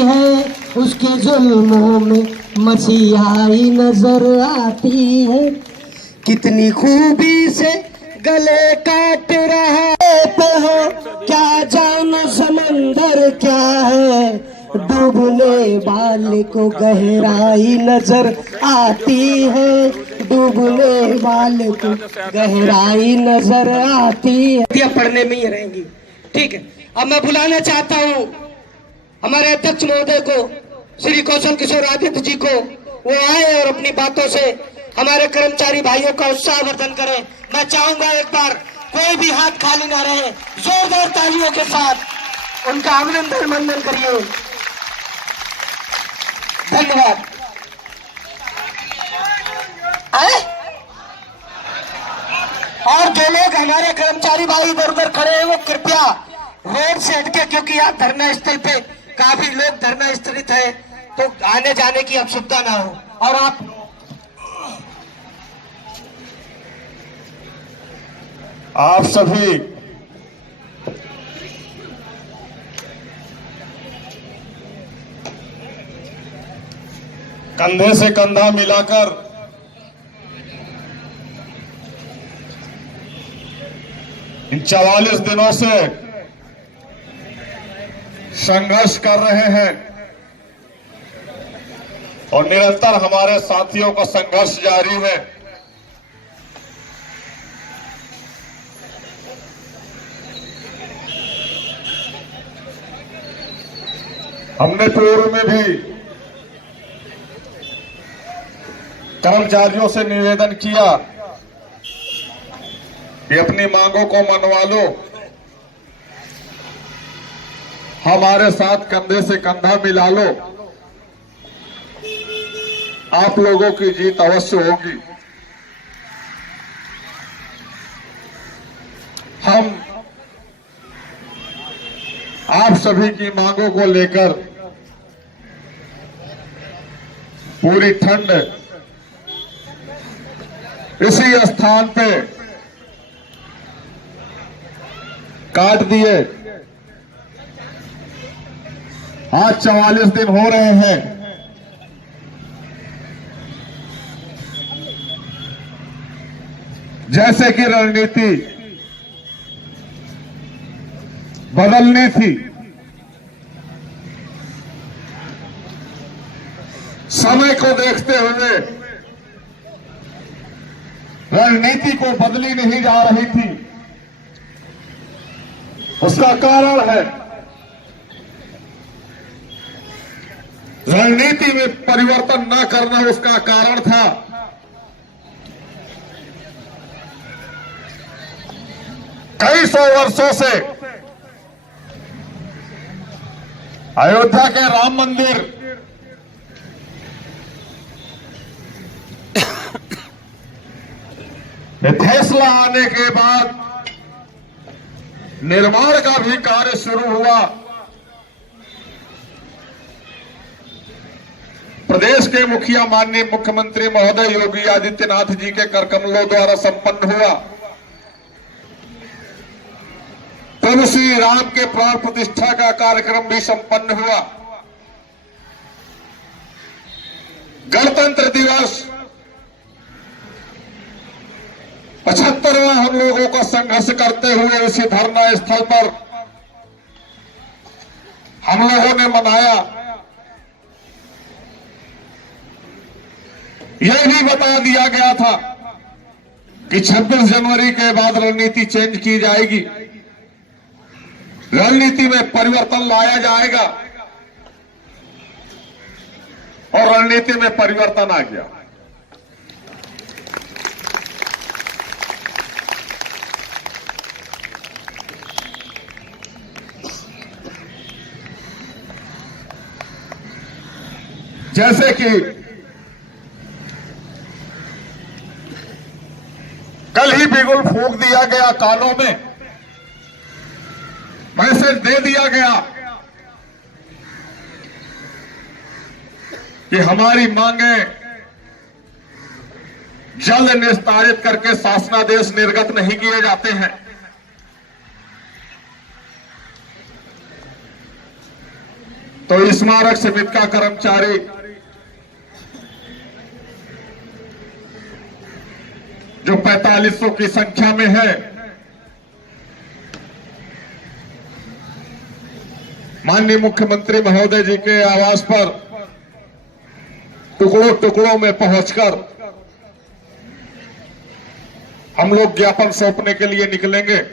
है, उसके जुल्मों में मसीहाई नजर आती है। कितनी खूबी से गले काट रहा पे हो, क्या जानो समंदर क्या है, डूबने वाले को गहराई नजर आती है, डूबने वाले को गहराई नजर आती है। पढ़ने में ही रहेंगी, ठीक है। अब मैं बुलाना चाहता हूँ हमारे अध्यक्ष महोदय को, श्री कौशल किशोर आदित्य जी को, वो आए और अपनी बातों से हमारे कर्मचारी भाइयों का उत्साहवर्धन करें। मैं चाहूंगा एक बार कोई भी हाथ खाली ना रहे, जोरदार तालियों के साथ उनका अभिनंदन वंदन करिए। धन्यवाद। और जो लोग हमारे कर्मचारी भाई इधर उधर खड़े हैं वो कृपया रोड से हटके, क्योंकि यहाँ धरना स्थल पे काफी लोग धरना स्थलित है, तो आने जाने की असुविधा ना हो। और आप सभी कंधे से कंधा मिलाकर इन 44 दिनों से संघर्ष कर रहे हैं और निरंतर हमारे साथियों का संघर्ष जारी है। हमने पूर्व में भी कर्मचारियों से निवेदन किया कि अपनी मांगों को मनवा लो, हमारे साथ कंधे से कंधा मिला लो, आप लोगों की जीत अवश्य होगी। हम आप सभी की मांगों को लेकर पूरी ठंड इसी स्थान पे काट दिए। आज 44 दिन हो रहे हैं। जैसे कि रणनीति बदलनी थी, समय को देखते हुए रणनीति को बदली नहीं जा रही थी। उसका कारण है रणनीति में परिवर्तन न करना, उसका कारण था कई सौ वर्षों से अयोध्या के राम मंदिर में फैसला आने के बाद निर्माण का भी कार्य शुरू हुआ। प्रदेश के मुखिया माननीय मुख्यमंत्री महोदय योगी आदित्यनाथ जी के कर कमलों द्वारा संपन्न हुआ। प्रभु श्री राम के प्राण प्रतिष्ठा का कार्यक्रम भी संपन्न हुआ। गणतंत्र दिवस 75वां हम लोगों का संघर्ष करते हुए उसी धरना स्थल पर हम लोगों ने मनाया। यह भी बता दिया गया था कि 26 जनवरी के बाद रणनीति चेंज की जाएगी, रणनीति में परिवर्तन लाया जाएगा, और रणनीति में परिवर्तन आ गया। जैसे कि कल ही बिगुल फूंक दिया गया, कानों में मैसेज दे दिया गया कि हमारी मांगे जल्द निस्तारित करके शासनादेश निर्गत नहीं किए जाते हैं। तो स्मारक समिति का कर्मचारी जो 4500 की संख्या में है, माननीय मुख्यमंत्री महोदय जी के आवास पर टुकड़ों टुकड़ों में पहुंचकर हम लोग ज्ञापन सौंपने के लिए निकलेंगे।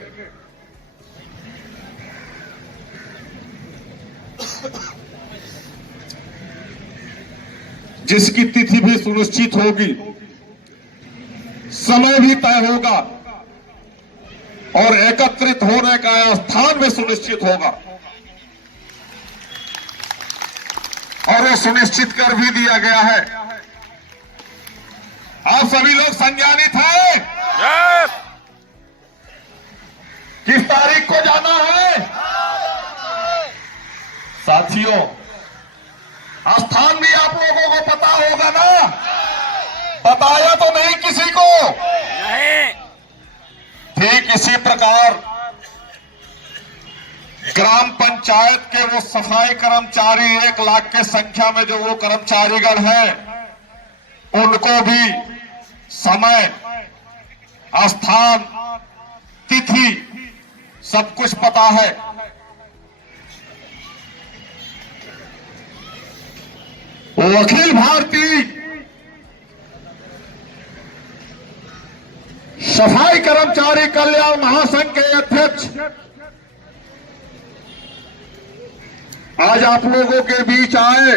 जिसकी तिथि भी सुनिश्चित होगी, समय भी तय होगा और एकत्रित होने का स्थान भी सुनिश्चित होगा और वो सुनिश्चित कर भी दिया गया है। आप सभी लोग संज्ञानित हैं? किस तारीख को जाना है? साथियों, स्थान भी आप लोगों को पता होगा ना? बताया तो नहीं किसी को? नहीं। ठीक इसी प्रकार ग्राम पंचायत के वो सफाई कर्मचारी 1 लाख के संख्या में जो वो कर्मचारीगण हैं, उनको भी समय, स्थान, तिथि सब कुछ पता है। वो अखिल भारतीय सफाई कर्मचारी कल्याण महासंघ के अध्यक्ष आज आप लोगों के बीच आए,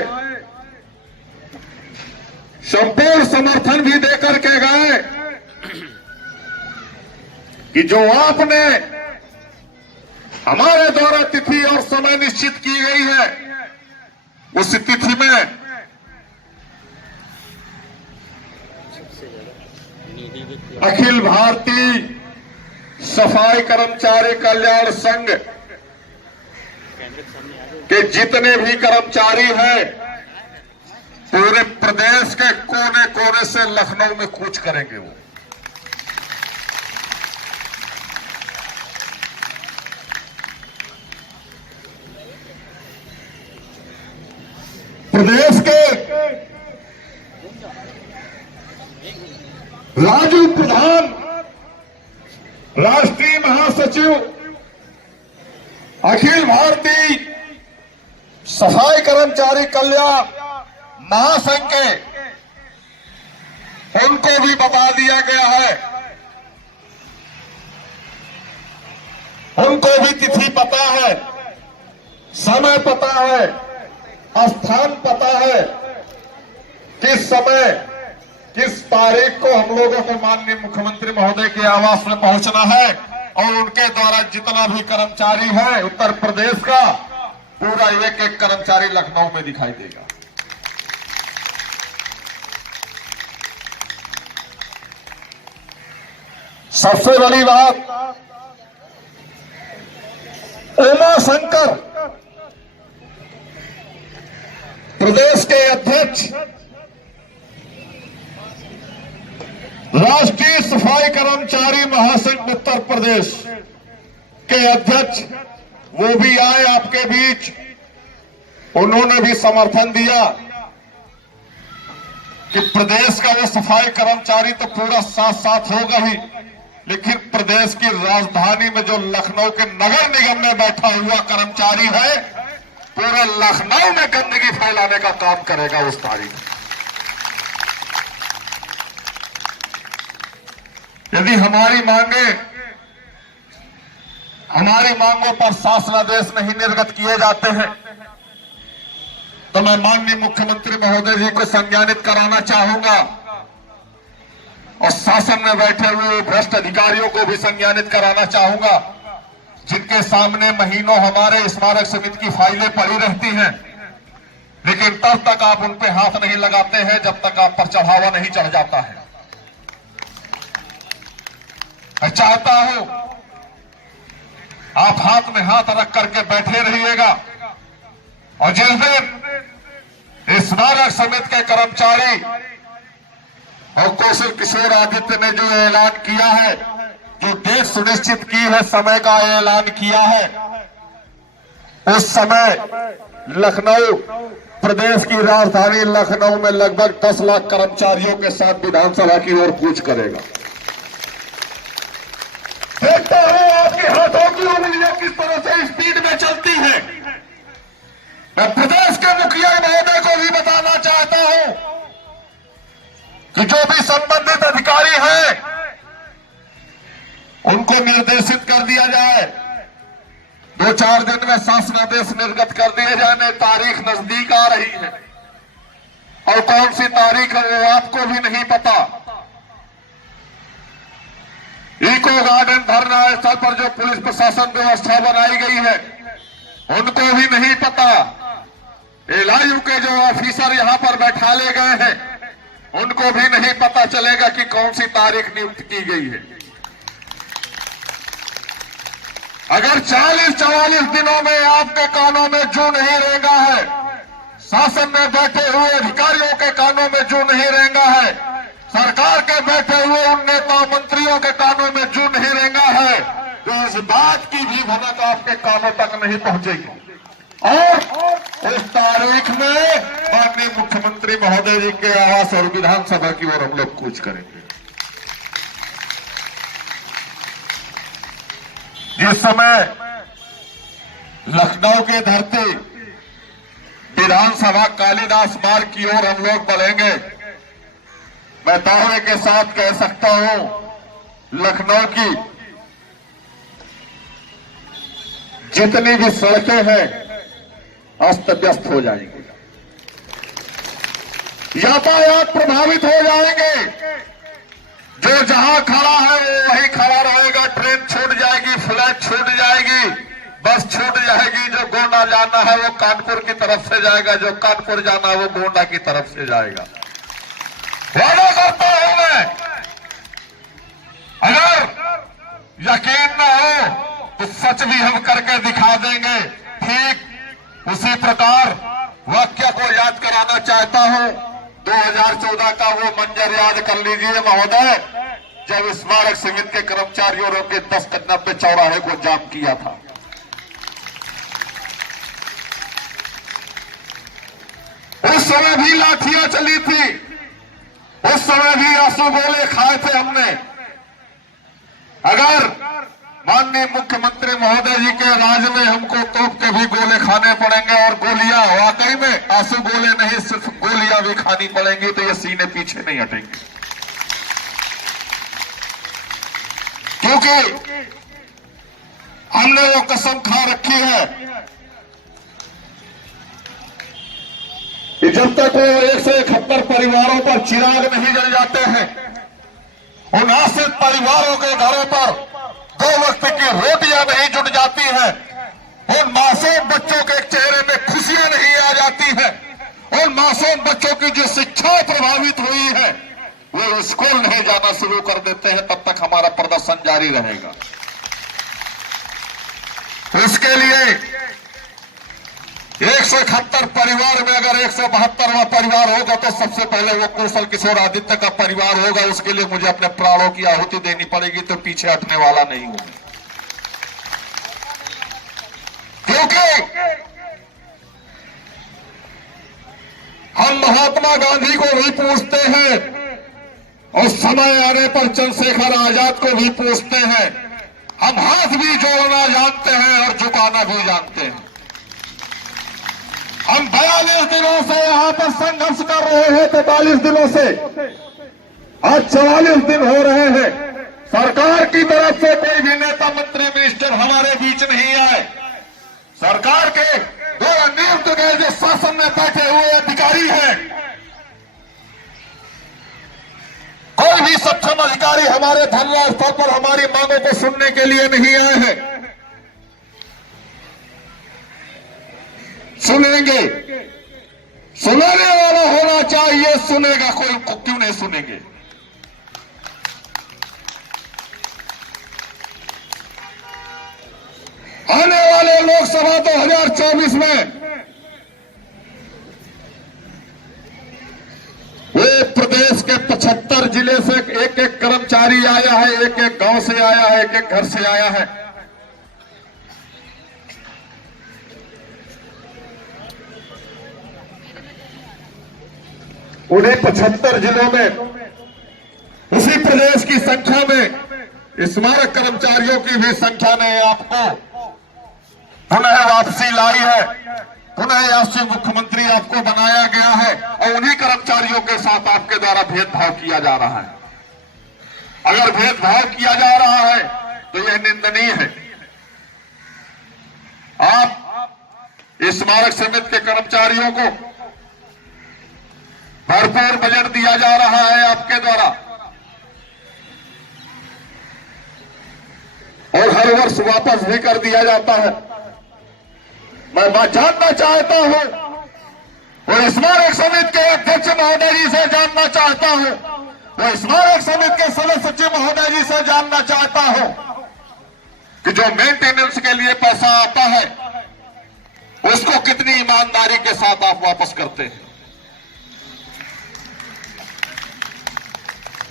संपूर्ण समर्थन भी देकर के गए कि जो आपने हमारे द्वारा तिथि और समय निश्चित की गई है, उस तिथि में अखिल भारतीय सफाई कर्मचारी कल्याण संघ के जितने भी कर्मचारी हैं, पूरे प्रदेश के कोने कोने से लखनऊ में कूच करेंगे। वो प्रदेश के राजू प्रधान, राष्ट्रीय महासचिव, अखिल भारतीय सफाई कर्मचारी कल्याण महासंघ के, उनको भी बता दिया गया है। उनको भी तिथि पता है, समय पता है, स्थान पता है, किस समय किस तारीख को हम लोगों को माननीय मुख्यमंत्री महोदय के आवास में पहुंचना है और उनके द्वारा जितना भी कर्मचारी है उत्तर प्रदेश का, पूरा एक एक कर्मचारी लखनऊ में दिखाई देगा। सबसे बड़ी बात, उमा शंकर प्रदेश के अध्यक्ष, राष्ट्रीय सफाई कर्मचारी महासंघ उत्तर प्रदेश के अध्यक्ष, वो भी आए आपके बीच। उन्होंने भी समर्थन दिया कि प्रदेश का वो सफाई कर्मचारी तो पूरा साथ साथ होगा ही, लेकिन प्रदेश की राजधानी में जो लखनऊ के नगर निगम में बैठा हुआ कर्मचारी है, पूरे लखनऊ में गंदगी फैलाने का काम करेगा उस तारीख। यदि हमारी मांगों पर शासनादेश नहीं निर्गत किए जाते हैं, तो मैं माननीय मुख्यमंत्री महोदय जी को संज्ञानित कराना चाहूंगा और शासन में बैठे हुए भ्रष्ट अधिकारियों को भी संज्ञानित कराना चाहूंगा, जिनके सामने महीनों हमारे स्मारक समिति की फाइलें पड़ी रहती हैं, लेकिन तब तक आप उन पे हाथ नहीं लगाते हैं जब तक आप पर चढ़ावा नहीं चढ़ जाता है। मैं चाहता हूं आप हाथ में हाथ रख करके बैठे रहिएगा और जिस दिन स्मारक समिति के कर्मचारी और कौशल किशोर आदित्य ने जो ऐलान किया है, जो डेट सुनिश्चित की है, समय का ऐलान किया है, उस समय लखनऊ, प्रदेश की राजधानी लखनऊ में लगभग 10 लाख कर्मचारियों के साथ विधानसभा की ओर कूच करेगा। देखता हूं आपके हाथों की उंगलियां किस तरह से स्पीड में चलती है। मैं प्रदेश के मुखिया महोदय को भी बताना चाहता हूं कि जो भी संबंधित अधिकारी हैं उनको निर्देशित कर दिया जाए, 2-4 दिन में शासनादेश निर्गत कर दिए जाने। तारीख नजदीक आ रही है और कौन सी तारीख है वो आपको भी नहीं पता। इको गार्डन धरना स्थल पर जो पुलिस प्रशासन व्यवस्था बनाई गई है उनको भी नहीं पता। एलआईयू के जो ऑफिसर यहां पर बैठा ले गए हैं उनको भी नहीं पता चलेगा कि कौन सी तारीख नियुक्त की गई है। अगर 40-44 दिनों में आपके कानों में जू नहीं रेंगा है, शासन में बैठे हुए अधिकारियों के कानों में जू नहीं रेंगा है, सरकार के बैठे हुए उन नेता मंत्रियों के कानों में जू नहीं रेंगा है, तो इस बात की भी भनक आपके कानों तक नहीं पहुंचेगी। और इस तारीख में माननीय मुख्यमंत्री महोदय जी के आवास और विधानसभा की ओर हम लोग कूच करेंगे। जिस समय लखनऊ की धरती विधानसभा कालिदास मार्ग की ओर हम लोग बढ़ेंगे, मैं दावे के साथ कह सकता हूं लखनऊ की जितनी भी सड़कें हैं अस्त व्यस्त हो जाएंगी, यातायात प्रभावित हो जाएंगे। जो जहां खड़ा है वो वहीं खड़ा रहेगा। ट्रेन छूट जाएगी, फ्लाइट छूट जाएगी, बस छूट जाएगी। जो गोंडा जाना है वो कानपुर की तरफ से जाएगा, जो कानपुर जाना है वो गोंडा की तरफ से जाएगा। वादा करता हूं मैं, अगर यकीन न हो तो सच भी हम करके दिखा देंगे। ठीक उसी प्रकार वाक्य को याद कराना चाहता हूं। 2014 का वो मंजर याद कर लीजिए महोदय, जब स्मारक समिति के कर्मचारियों ने 10-90 चौराहे को जाम किया था। उस समय भी लाठियां चली थी, उस समय भी आंसू गोले खाए थे हमने। अगर माननीय मुख्यमंत्री महोदय जी के राज में हमको तोप के भी गोले खाने पड़ेंगे, और गोलियां वाकई में आंसू गोले नहीं सिर्फ गोलियां भी खानी पड़ेंगी, तो ये सीने पीछे नहीं हटेंगे। क्योंकि हमने वो कसम खा रखी है कि जब तक वो 171 परिवारों पर चिराग नहीं जल जाते हैं, उन आश्रित परिवारों के घरों पर 2 वक्त की रोटियां नहीं जुट जाती हैं, उन मासूम बच्चों के चेहरे में खुशियां नहीं आ जाती हैं, उन मासूम बच्चों की जो शिक्षा प्रभावित हुई है वो स्कूल नहीं जाना शुरू कर देते हैं, तब तक हमारा प्रदर्शन जारी रहेगा। इसके लिए 171 परिवार में अगर 172वां परिवार होगा तो सबसे पहले वो कौशल किशोर आदित्य का परिवार होगा। उसके लिए मुझे अपने प्राणों की आहुति देनी पड़ेगी, तो पीछे हटने वाला नहीं हूं। क्योंकि हम महात्मा गांधी को भी पूछते हैं और समय आने पर चंद्रशेखर आजाद को भी पूछते हैं। हम हाथ भी जोड़ना जानते हैं और झुकाना भी जानते हैं। हम 42 दिनों से यहां पर संघर्ष कर रहे हैं, 43 दिनों से, आज 44 दिन हो रहे हैं। सरकार की तरफ से कोई भी नेता, मंत्री, मिनिस्टर हमारे बीच नहीं आए। सरकार के द्वारा नियुक्त गए जो शासन में बैठे हुए अधिकारी हैं, कोई भी सक्षम अधिकारी हमारे धरना स्थल पर हमारी मांगों को सुनने के लिए नहीं आए हैं। सुनेंगे, सुनाने वाला होना चाहिए, सुनेगा कोई, क्यों नहीं सुनेंगे। आने वाले लोकसभा 2024 में वो प्रदेश के 75 जिले से एक एक कर्मचारी आया है, एक एक गांव से आया है, एक एक घर से आया है। उन्हीं 75 जिलों में उसी प्रदेश की संख्या में स्मारक कर्मचारियों की भी संख्या ने आपको पुनः वापसी लाई है, पुनः राष्ट्रीय मुख्यमंत्री आपको बनाया गया है और उन्हीं कर्मचारियों के साथ आपके द्वारा भेदभाव किया जा रहा है। अगर भेदभाव किया जा रहा है तो यह निंदनीय है। आप स्मारक समिति के कर्मचारियों को भरपूर बजट दिया जा रहा है आपके द्वारा और हर वर्ष वापस भी कर दिया जाता है। मैं जानना चाहता हूं और स्मारक समिति के अध्यक्ष महोदय जी से जानना चाहता हूं, वो स्मारक समिति के सदस्य सचिव महोदय जी से जानना चाहता हूं कि जो मेंटेनेंस के लिए पैसा आता है उसको कितनी ईमानदारी के साथ आप वापस करते हैं।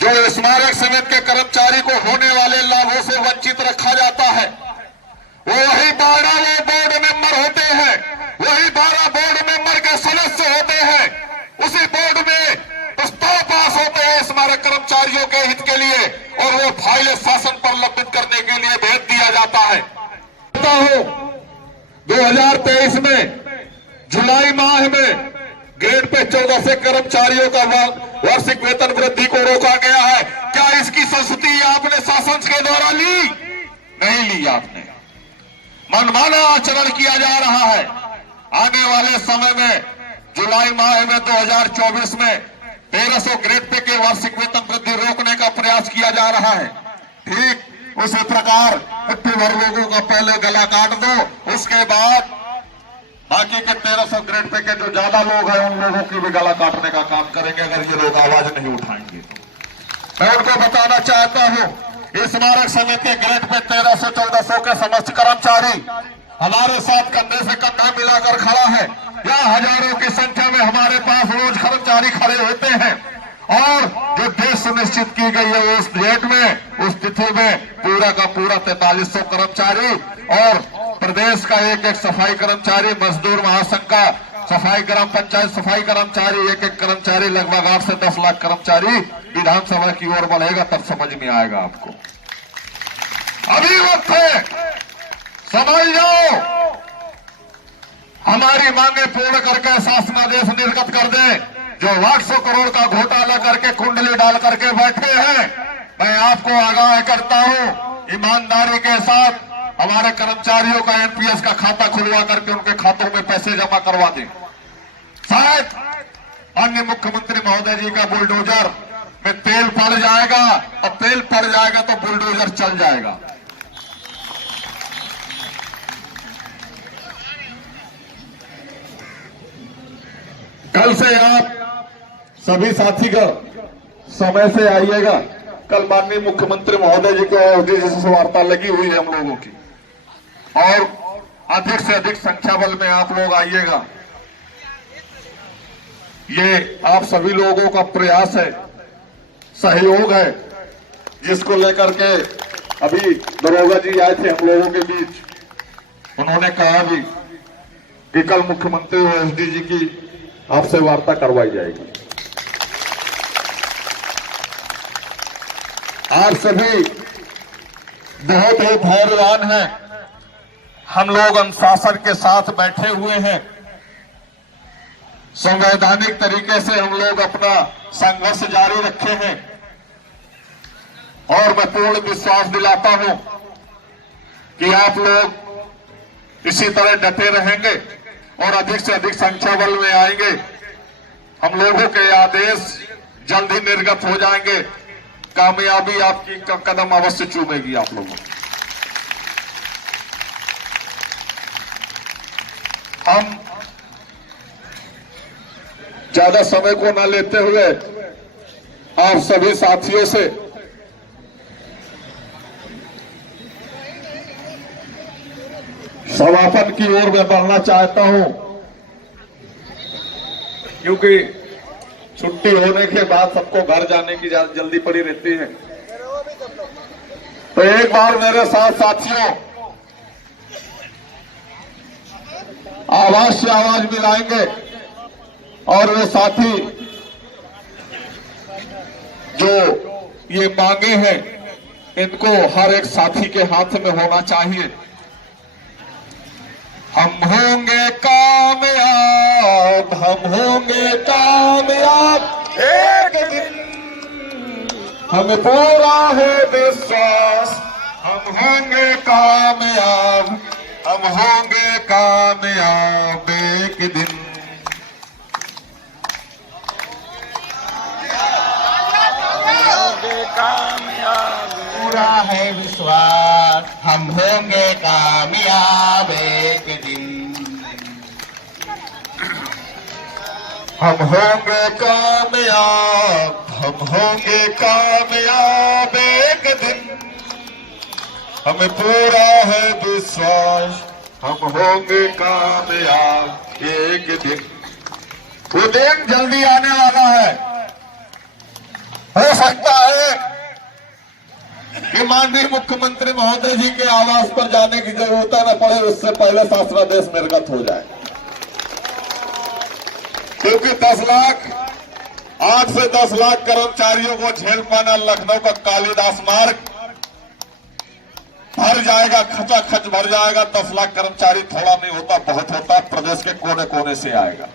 जो स्मारक समिति के कर्मचारी को होने वाले लाभों से वंचित रखा जाता है, वो वही 12 बोर्ड मेंबर होते हैं, वही 12 बोर्ड मेंबर के सदस्य होते हैं, उसी बोर्ड में प्रस्ताव पास होते हैं स्मारक कर्मचारियों के हित के लिए और वो फाइल शासन पर लंबित करने के लिए भेज दिया जाता है। 2023 में जुलाई माह में ग्रेड पे 1400 कर्मचारियों का वार्षिक वेतन वृद्धि को रोका गया है। क्या इसकी संस्तुति आपने शासन के द्वारा ली? नहीं ली आपने। मनमाना आचरण किया जा रहा है। आने वाले समय में जुलाई माह में 2024 में 1300 ग्रेड पे के वार्षिक वेतन वृद्धि रोकने का प्रयास किया जा रहा है। ठीक उसी प्रकार मुट्ठी भर लोगों का पहले गला काट दो, उसके बाद बाकी के 1300 ग्रेड पे के जो ज्यादा लोग हैं उन लोगों की भी गला काटने का काम करेंगे अगर ये लोग आवाज नहीं उठाएंगे। मैं उनको बताना चाहता हूं, स्मारक समिति के ग्रेड पे 1300-1400 के समस्त कर्मचारी हमारे साथ कंधे से कंधा मिलाकर खड़ा है। या हजारों की संख्या में हमारे पास रोज कर्मचारी खड़े होते हैं और जो डेट सुनिश्चित की गई है उस डेट में, उस तिथि में पूरा का पूरा 4300 कर्मचारी और प्रदेश का एक सफाई कर्मचारी, मजदूर महासंघ का सफाई, ग्राम पंचायत सफाई कर्मचारी, एक कर्मचारी, लगभग 8 से 10 लाख कर्मचारी विधानसभा की ओर बढ़ेगा, तब समझ में आएगा आपको। अभी वक्त है, समझ जाओ, हमारी मांगे पूर्ण करके शासनादेश निर्गत कर दें। जो 800 करोड़ का घोटाला करके कुंडली डाल करके बैठे हैं, मैं आपको आगाह करता हूं, ईमानदारी के साथ हमारे कर्मचारियों का एनपीएस का खाता खुलवा करके उनके खातों में पैसे जमा करवा दें। शायद अन्य मुख्यमंत्री महोदय जी का बुलडोजर में तेल पड़ जाएगा और तेल पड़ जाएगा तो बुलडोजर चल जाएगा। कल से आप सभी साथीगण समय से आइएगा। कल माननीय मुख्यमंत्री महोदय जी की से वार्ता लगी हुई है हम लोगों की और अधिक से अधिक संख्या बल में आप लोग आइएगा। ये आप सभी लोगों का प्रयास है, सहयोग है, जिसको लेकर के अभी दरोगा जी आए थे हम लोगों के बीच। उन्होंने कहा भी कि कल मुख्यमंत्री और एसडीजी की आपसे वार्ता करवाई जाएगी। आप सभी बहुत ही धैर्यवान हैं। हम लोग अनुशासन के साथ बैठे हुए हैं। संवैधानिक तरीके से हम लोग अपना संघर्ष जारी रखे हैं और मैं पूर्ण विश्वास दिलाता हूं कि आप लोग इसी तरह डटे रहेंगे और अधिक से अधिक संख्या बल में आएंगे। हम लोगों के आदेश जल्द ही निर्गत हो जाएंगे। कामयाबी आपकी कदम अवश्य चूमेगी आप लोगों को। हम ज्यादा समय को न लेते हुए आप सभी साथियों से समापन की ओर मैं बढ़ना चाहता हूं, क्योंकि छुट्टी होने के बाद सबको घर जाने की जल्दी पड़ी रहती है। तो एक बार मेरे साथ साथियों आवाज से आवाज मिलाएंगे और वे साथी जो ये मांगे हैं इनको हर एक साथी के हाथ में होना चाहिए। हम होंगे कामयाब, हम होंगे कामयाब एक दिन, हमें पूरा है विश्वास। हम होंगे कामयाब, हम होंगे कामयाब एक दिन। पूरा है विश्वास, हम होंगे कामयाब एक दिन। हम होंगे कामयाब, हम होंगे कामयाब एक दिन, हमें पूरा है विश्वास। हम होंगे कामयाब एक दिन। वो दिन जल्दी आने वाला है। हो सकता है कि माननीय मुख्यमंत्री महोदय जी के आवास पर जाने की जरूरत न पड़े, उससे पहले शासनादेश निर्गत हो जाए, क्योंकि 10 लाख 8 से 10 लाख कर्मचारियों को झेल पाना लखनऊ का कालिदास मार्ग भर जाएगा, खचाखच भर जाएगा। 10 लाख कर्मचारी थोड़ा नहीं होता, बहुत होता, प्रदेश के कोने कोने से आएगा।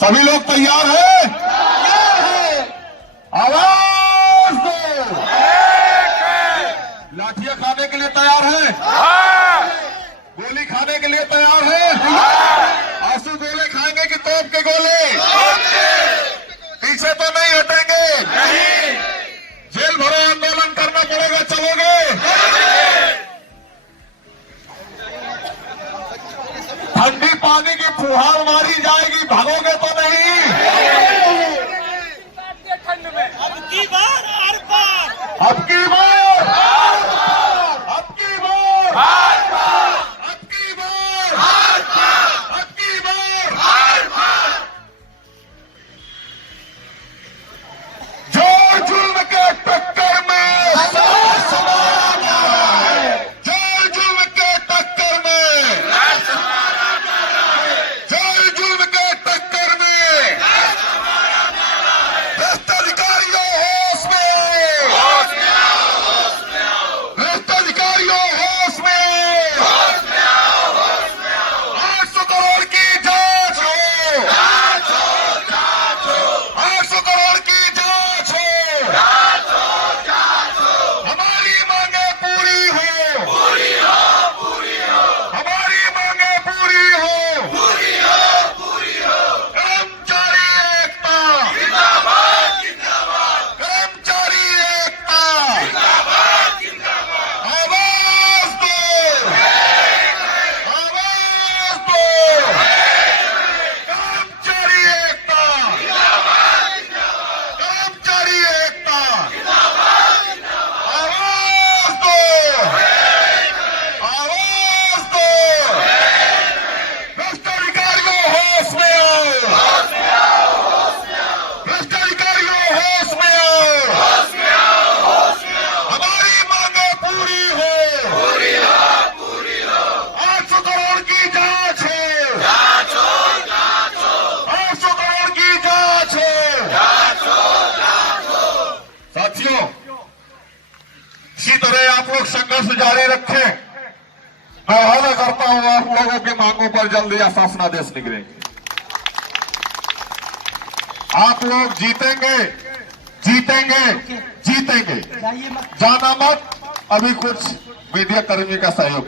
सभी लोग तैयार हैं? आवाज दो। लाठियां खाने के लिए तैयार है? गोली खाने के लिए तैयार है? आंसू गोले खाएंगे कि तोप के गोले? पीछे तो नहीं हटेंगे। जेल भरो आंदोलन करना पड़ेगा, चलोगे? ठंडी पानी की फुहार मारी जाएगी, भागोगे तो नहीं? अब की बार आर पार, अब की बार, अब की बार, अब की बार, अब की बार, जोर जुल्म के टक्कर में, जोर जुल्म के टक्कर में, जोर जुल्म के टक्कर में, भ्रष्ट अधिकारियों होश में आओ, भ्रष्ट अधिकारियों होश में आओ, 800 करोड़ की जांच हो, 800 करोड़ की जांच हो, हमारी मांगे पूरी हो, हमारी मांगे पूरी हो, कर्मचारी एकता, कर्मचारी एकता, आवाज दो, आवाज दो, कर्मचारी एकता, कर्मचारी एकता, आवाज दो, आवाज दो, भ्रष्ट अधिकारियों होश में आओ, भ्रष्ट अधिकारियों होश में आओ, हमारी मांगे पूरी हो, 800 करोड़ की जांच हो, 800 करोड़ की जांच हो। साथियों, इसी तरह आप लोग संघर्ष जारी रखें। मैं वादा करता हूं आप लोगों की मांगों पर जल्दी शासनादेश निकलेंगे। आप लोग जीतेंगे, जीतेंगे, जीतेंगे। जाइए मत। जाना मत। अभी कुछ मीडिया कर्मी का सहयोग